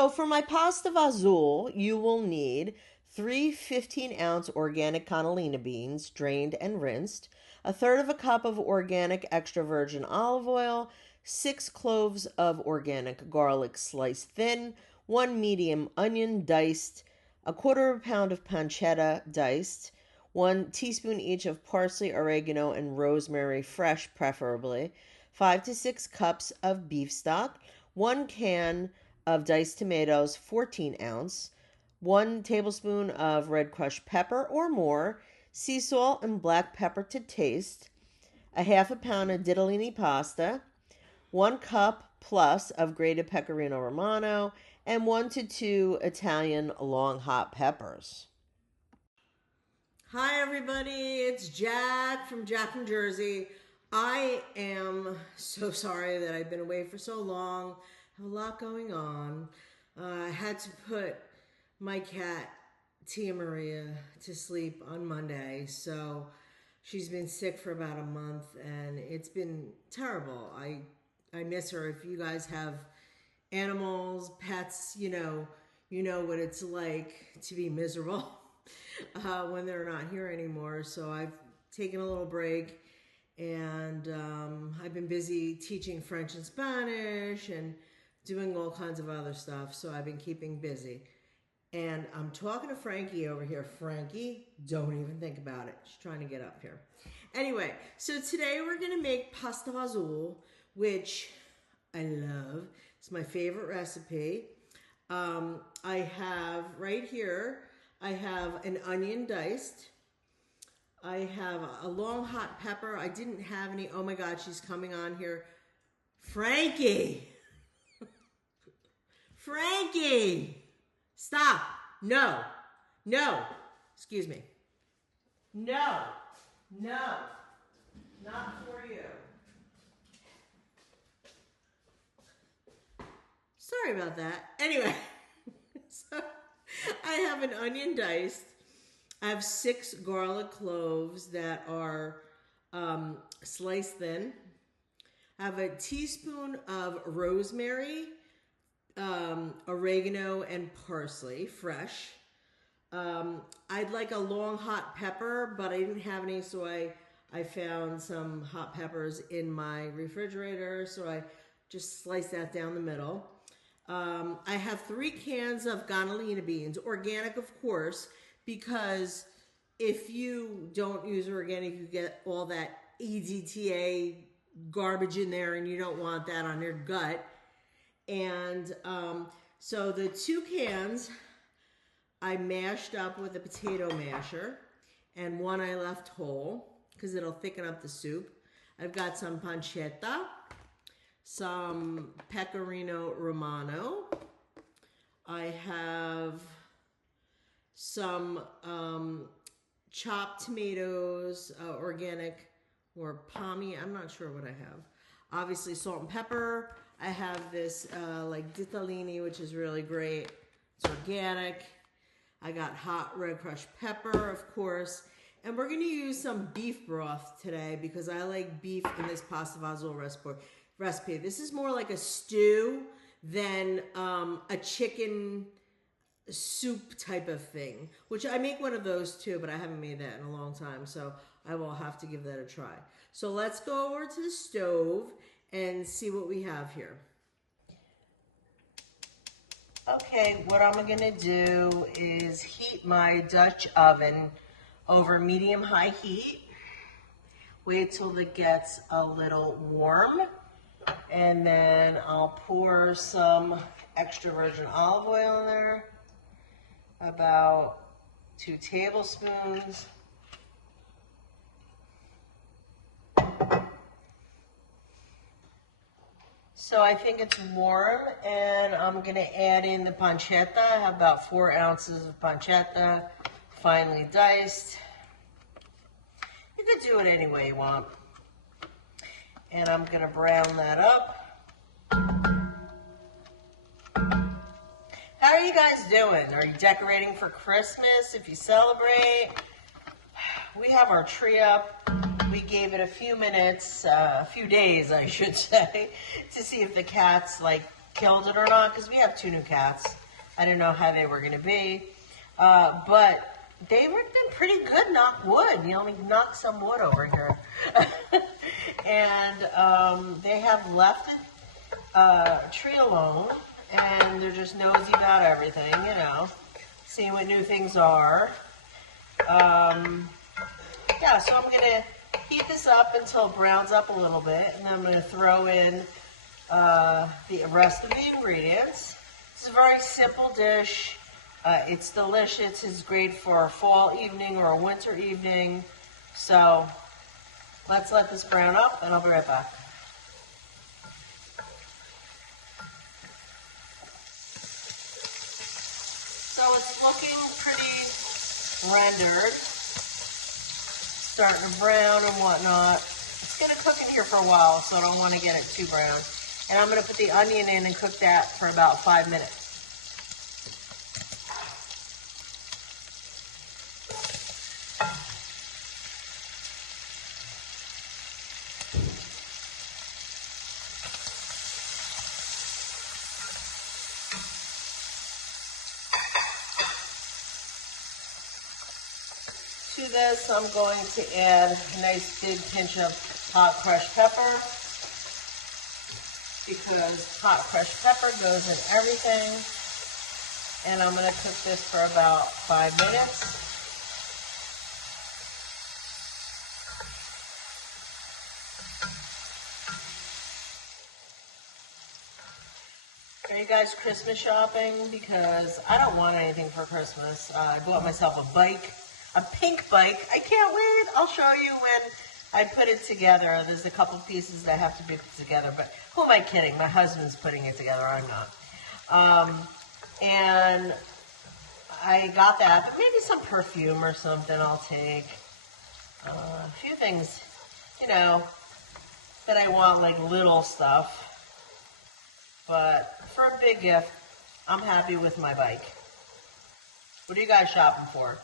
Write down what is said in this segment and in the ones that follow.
So for my pasta Fazool, you will need 3 15-ounce organic cannellini beans, drained and rinsed, a third of a cup of organic extra virgin olive oil, 6 cloves of organic garlic sliced thin, 1 medium onion diced, a quarter of a pound of pancetta diced, 1 teaspoon each of parsley, oregano, and rosemary, fresh preferably, 5 to 6 cups of beef stock, 1 can of diced tomatoes, 14 ounce, 1 tablespoon of red crushed pepper or more, sea salt and black pepper to taste, a half a pound of ditalini pasta, 1 cup plus of grated pecorino romano, and 1 to 2 Italian long hot peppers. Hi everybody, it's Jacq from Jersey. I am so sorry that I've been away for so long. I have a lot going on. I had to put my cat, Tia Maria, to sleep on Monday. So she's been sick for about a month and it's been terrible. I miss her. If you guys have animals, pets, you know what it's like to be miserable when they're not here anymore. So I've taken a little break and I've been busy teaching French and Spanish and doing all kinds of other stuff. So I've been keeping busy. And I'm talking to Frankie over here. Frankie, don't even think about it. She's trying to get up here. Anyway, so today we're going to make pasta Fazool, which I love. It's my favorite recipe. I have right here, I have an onion diced. I have a long hot pepper. I didn't have any. Oh my God, she's coming on here. Frankie! Frankie! Stop. No. No. Excuse me. No. No. Not for you. Sorry about that. Anyway, so I have an onion diced. I have 6 garlic cloves that are sliced thin. I have a teaspoon of rosemary, oregano, and parsley, fresh. I'd like a long hot pepper, but I didn't have any, so I found some hot peppers in my refrigerator, so I just sliced that down the middle. I have 3 cans of cannellini beans, organic of course, because if you don't use organic, you get all that EDTA garbage in there and you don't want that on your gut. And so the 2 cans I mashed up with a potato masher, and 1 I left whole because it'll thicken up the soup. I've got some pancetta, some pecorino romano. I have some chopped tomatoes, organic or palmy. I'm not sure what I have. Obviously salt and pepper. I have this like ditalini, which is really great. It's organic. I got hot red crushed pepper, of course. And we're going to use some beef broth today because I like beef in this pasta Fazool recipe. This is more like a stew than a chicken soup type of thing, which I make one of those too, but I haven't made that in a long time, so I will have to give that a try. So let's go over to the stove and see what we have here. Okay, what I'm gonna do is heat my Dutch oven over medium-high heat. Wait till it gets a little warm, and then I'll pour some extra virgin olive oil in there, about 2 tablespoons. So I think it's warm, and I'm going to add in the pancetta. I have about 4 ounces of pancetta, finely diced. You could do it any way you want. And I'm going to brown that up. How are you guys doing? Are you decorating for Christmas if you celebrate? We have our tree up. We gave it a few minutes, a few days I should say, to see if the cats like killed it or not, because we have 2 new cats. I didn't know how they were going to be. But they've been pretty good, knock wood. You know, we knock some wood over here. And they have left a tree alone, and they're just nosy about everything, you know, seeing what new things are. Yeah, so I'm going to heat this up until it browns up a little bit, and then I'm going to throw in the rest of the ingredients. It's a very simple dish. It's delicious. It's great for a fall evening or a winter evening. So let's let this brown up, and I'll be right back. So it's looking pretty rendered, starting to brown and whatnot. It's going to cook in here for a while, so I don't want to get it too brown. And I'm going to put the onion in and cook that for about 5 minutes. To this, I'm going to add a nice big pinch of hot crushed pepper, because hot crushed pepper goes in everything. And I'm going to cook this for about 5 minutes. Are you guys Christmas shopping? Because I don't want anything for Christmas. I bought myself a bike, a pink bike. I can't wait. I'll show you when I put it together. There's a couple pieces that have to be put together, but who am I kidding? My husband's putting it together. I'm not. And I got that, but maybe some perfume or something I'll take. A few things, you know, that I want, like little stuff. But for a big gift, I'm happy with my bike. What are you guys shopping for?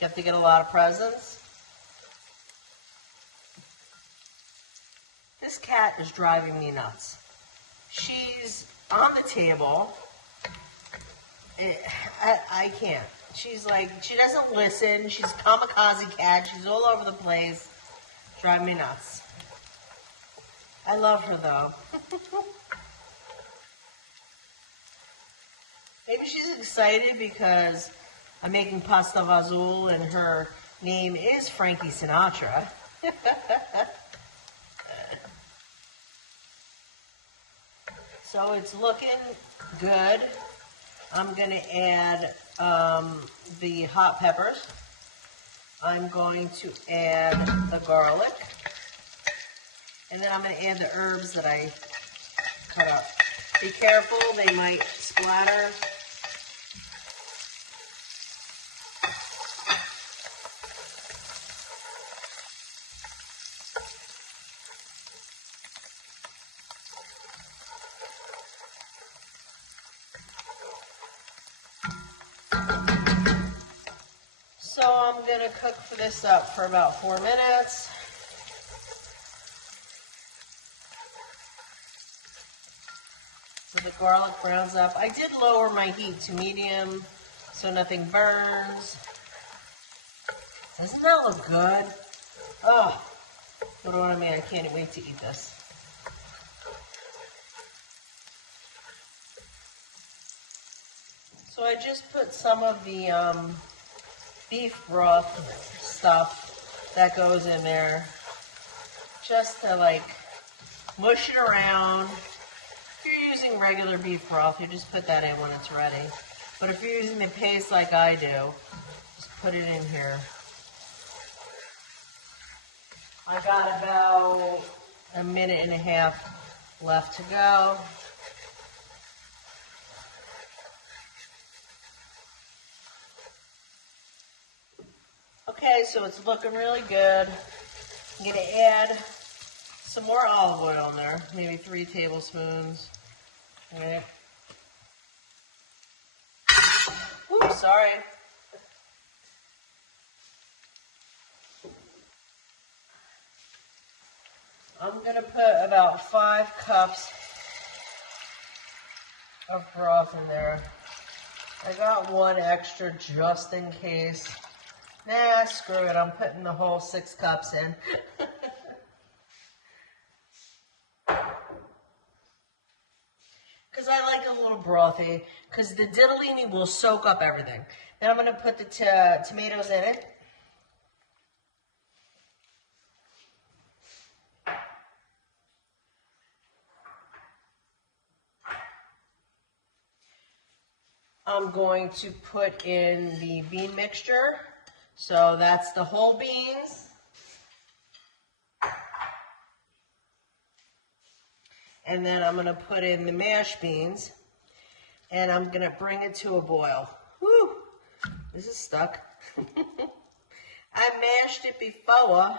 You have to get a lot of presents? This cat is driving me nuts. She's on the table. I can't. She's like, she doesn't listen. She's a kamikaze cat. She's all over the place. Driving me nuts. I love her though. Maybe she's excited because I'm making pasta Fazool and her name is Frankie Sinatra. So it's looking good. I'm going to add the hot peppers. I'm going to add the garlic. And then I'm going to add the herbs that I cut up. Be careful, they might splatter. So I'm going to cook this up for about 4 minutes. So the garlic browns up. I did lower my heat to medium so nothing burns. Doesn't that look good? Oh, what do I mean? I can't wait to eat this. So I just put some of the beef broth stuff that goes in there just to like mush it around. If you're using regular beef broth, you just put that in when it's ready. But if you're using the paste like I do, just put it in here. I got about a minute and a half left to go. Okay, so it's looking really good. I'm going to add some more olive oil in there, maybe 3 tablespoons. All right. Oops, sorry. I'm going to put about 5 cups of broth in there. I got one extra just in case. Nah, screw it. I'm putting the whole 6 cups in. Because I like it a little brothy. Because the ditalini will soak up everything. Then I'm going to put the tomatoes in it. I'm going to put in the bean mixture. So that's the whole beans. And then I'm going to put in the mashed beans. And I'm going to bring it to a boil. Whew, this is stuck. I mashed it before.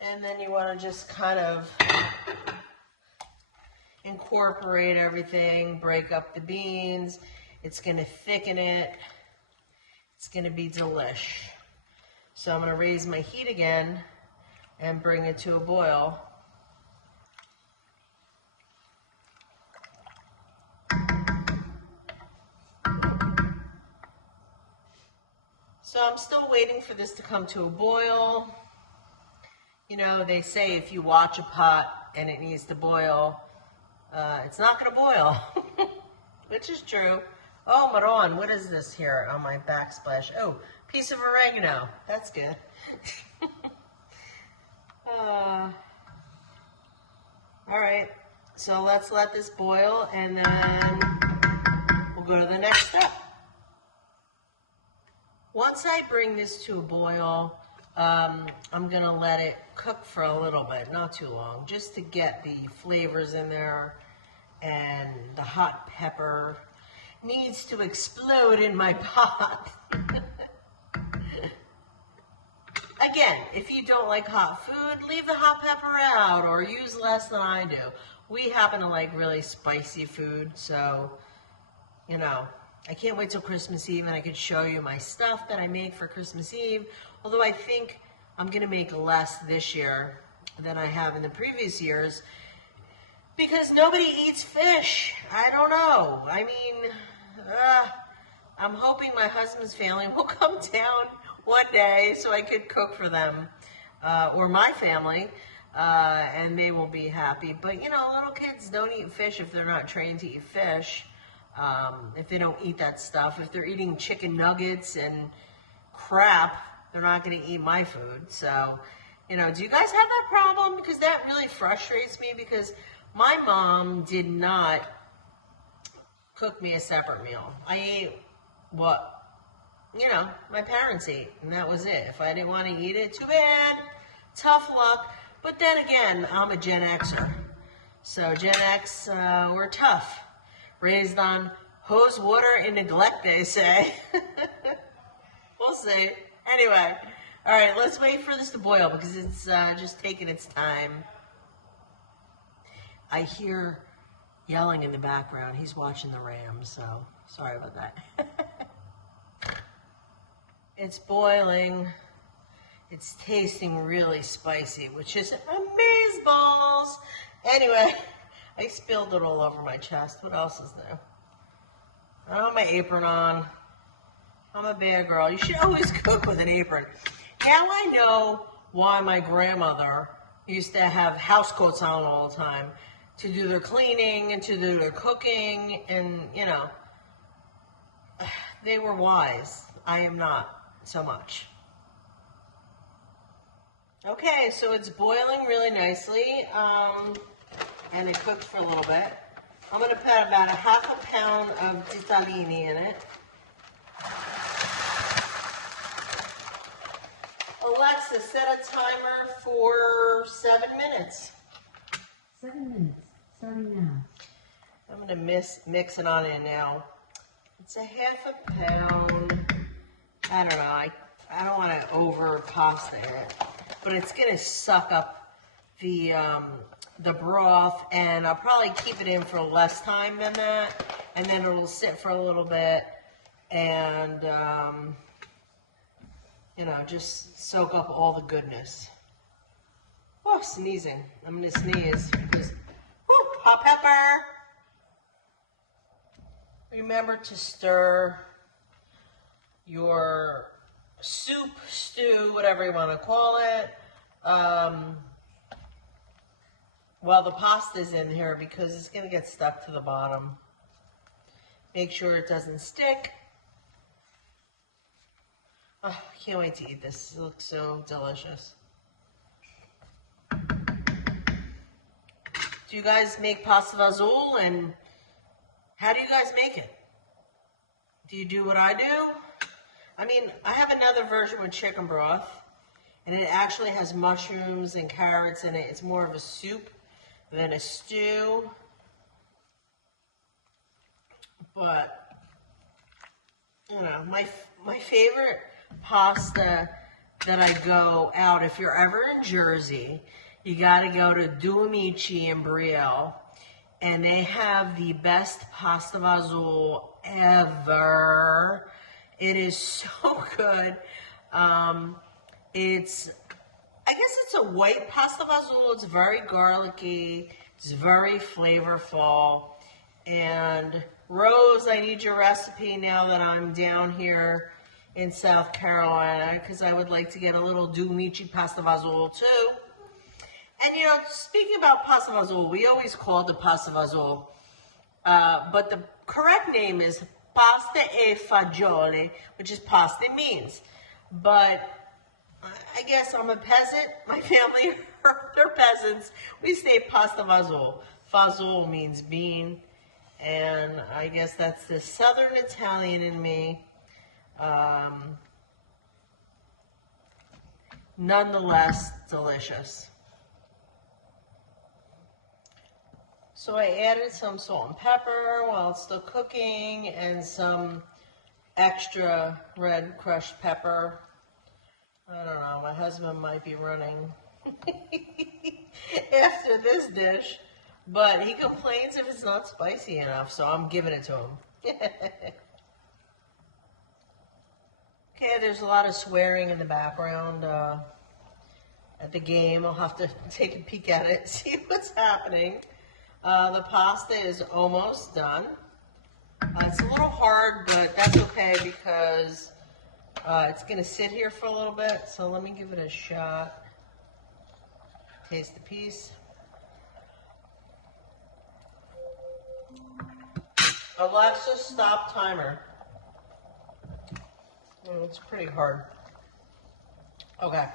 And then you want to just kind of incorporate everything, break up the beans. It's going to thicken it. It's going to be delish. So I'm going to raise my heat again and bring it to a boil. So I'm still waiting for this to come to a boil. You know, they say if you watch a pot and it needs to boil, it's not going to boil, which is true. Oh, Maron, what is this here on my backsplash? Oh, piece of oregano. That's good. All right, so let's let this boil, and then we'll go to the next step. Once I bring this to a boil, I'm going to let it cook for a little bit, not too long, just to get the flavors in there, and the hot pepper needs to explode in my pot. Again, if you don't like hot food, leave the hot pepper out or use less than I do. We happen to like really spicy food, so, you know, I can't wait till Christmas Eve and I could show you my stuff that I make for Christmas Eve. Although I think I'm going to make less this year than I have in the previous years because nobody eats fish. I don't know. I mean, I'm hoping my husband's family will come down one day so I could cook for them or my family and they will be happy. But, you know, little kids don't eat fish if they're not trained to eat fish. If they don't eat that stuff, if they're eating chicken nuggets and crap, they're not going to eat my food. So, you know, do you guys have that problem? Because that really frustrates me because my mom did not cook me a separate meal. I ate what, you know, my parents ate, and that was it. If I didn't want to eat it, too bad. Tough luck. But then again, I'm a Gen Xer. So Gen X, we're tough. Raised on hose water and neglect, they say. We'll see. Anyway, all right, let's wait for this to boil because it's just taking its time. I hear yelling in the background. He's watching the Rams, so sorry about that. It's boiling. It's tasting really spicy, which is amazeballs. Anyway, I spilled it all over my chest. What else is new? I don't have my apron on. I'm a bad girl. You should always cook with an apron. Now I know why my grandmother used to have house coats on all the time to do their cleaning and to do their cooking, and, you know, they were wise. I am not so much. Okay, so it's boiling really nicely, and it cooked for a little bit. I'm going to put about a half a pound of ditalini in it. Alexa, set a timer for 7 minutes. 7 minutes, starting now. I'm going to mix it on in now. It's a half a pound. I don't know. I don't want to over pasta it, but it's going to suck up the broth, and I'll probably keep it in for less time than that, and then it'll sit for a little bit, and you know, just soak up all the goodness. Oh, sneezing. I'm going to sneeze. Just, whoo, hot pepper. Remember to stir your soup, stew, whatever you want to call it, while the pasta's in here because it's going to get stuck to the bottom. Make sure it doesn't stick. Oh, I can't wait to eat this. It looks so delicious. Do you guys make pasta fazool, and how do you guys make it? Do you do what I do? I mean, I have another version with chicken broth, and it actually has mushrooms and carrots in it. It's more of a soup than a stew. But, you know, my favorite pasta that I go out, if you're ever in Jersey, you got to go to Due Amici in Brielle, and they have the best pasta fazool ever. It is so good. I guess it's a white pasta fazool. It's very garlicky. It's very flavorful. And Rose, I need your recipe now that I'm down here in South Carolina, because I would like to get a little Due Amici pasta fazool too. And you know, speaking about pasta fazool, we always called it pasta fazool, but the correct name is pasta e fagioli, which is pasta and beans. But I guess I'm a peasant. My family, they're peasants. We say pasta fazool. Fazool means bean, and I guess that's the Southern Italian in me. Nonetheless, delicious. So I added some salt and pepper while it's still cooking, and some extra red crushed pepper. I don't know, my husband might be running after this dish, but he complains if it's not spicy enough, so I'm giving it to him. Okay, there's a lot of swearing in the background at the game. I'll have to take a peek at it, see what's happening. The pasta is almost done. It's a little hard, but that's okay because it's going to sit here for a little bit. So let me give it a shot. Taste the piece. Alexa, stop timer. It's pretty hard. Okay.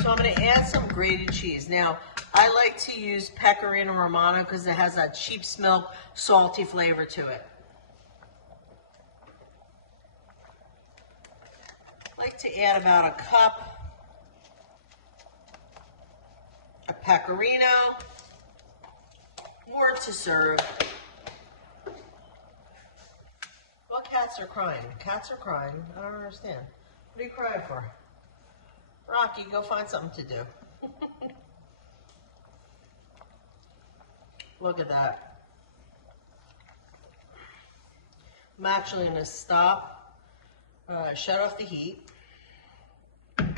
So I'm going to add some grated cheese. Now, I like to use Pecorino Romano because it has that sheep's milk, salty flavor to it. I like to add about a cup of Pecorino, more to serve. Well, cats are crying. Cats are crying. I don't understand. What are you crying for? Rocky, go find something to do. Look at that. I'm actually going to stop, shut off the heat. Let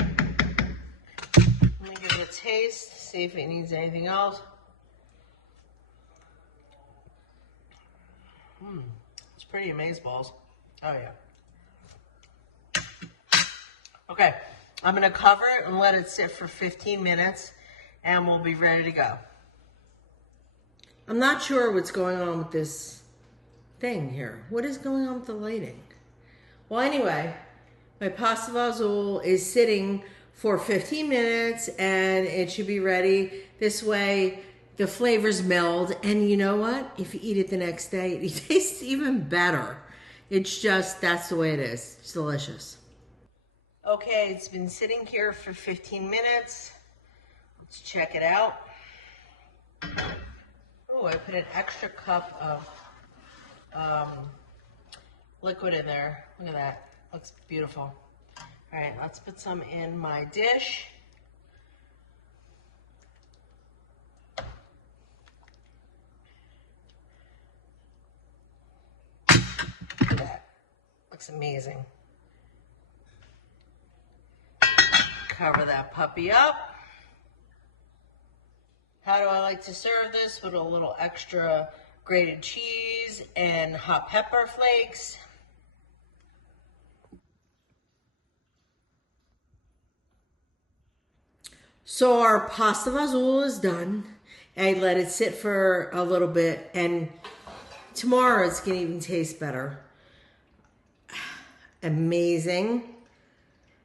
me give it a taste, see if it needs anything else. It's pretty amazeballs. Oh yeah. Okay, I'm going to cover it and let it sit for 15 minutes, and we'll be ready to go. I'm not sure what's going on with this thing here. What is going on with the lighting? Well, anyway, my pasta fazool is sitting for 15 minutes and it should be ready. This way the flavors meld, and you know what? If you eat it the next day, it tastes even better. It's just, that's the way it is. It's delicious. Okay, it's been sitting here for 15 minutes. Let's check it out. Oh, I put an extra cup of liquid in there. Look at that. Looks beautiful. All right, let's put some in my dish. Look at that. Looks amazing. Cover that puppy up. How do I like to serve this? With a little extra grated cheese and hot pepper flakes. So our pasta fazool is done. I let it sit for a little bit, and tomorrow it's gonna even taste better. Amazing.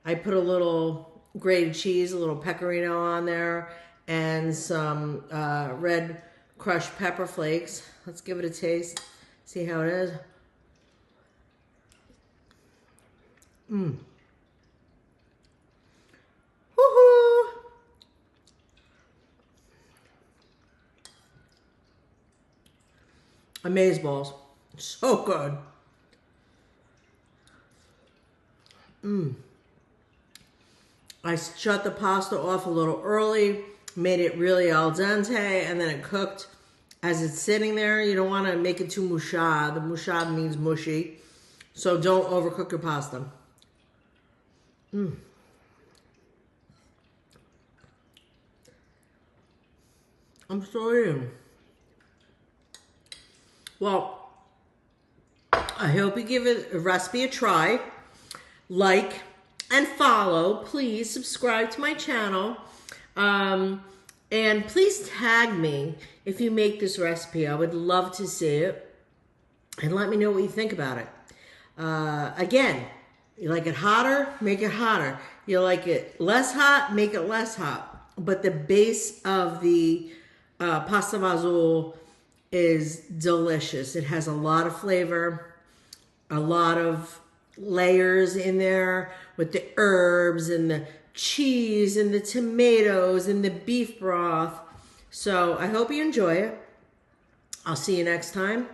I put a little grated cheese, a little pecorino on there, and some red crushed pepper flakes. Let's give it a taste. See how it is. Mmm. Woohoo! Amazeballs. So good. Mmm. I shut the pasta off a little early, made it really al dente, and then it cooked as it's sitting there. You don't want to make it too mushad. The mushad means mushy. So don't overcook your pasta. Mmm. I'm still eating. Well, I hope you give it a recipe a try. Like and follow. Please subscribe to my channel. And please tag me if you make this recipe. I would love to see it. And let me know what you think about it. Again, you like it hotter, make it hotter. You like it less hot, make it less hot. But the base of the pasta fazool is delicious. It has a lot of flavor, a lot of layers in there with the herbs and the cheese and the tomatoes and the beef broth. So I hope you enjoy it. I'll see you next time.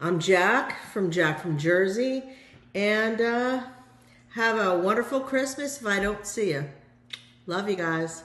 I'm Jacq from Jersey, and have a wonderful Christmas if I don't see you. Love you guys.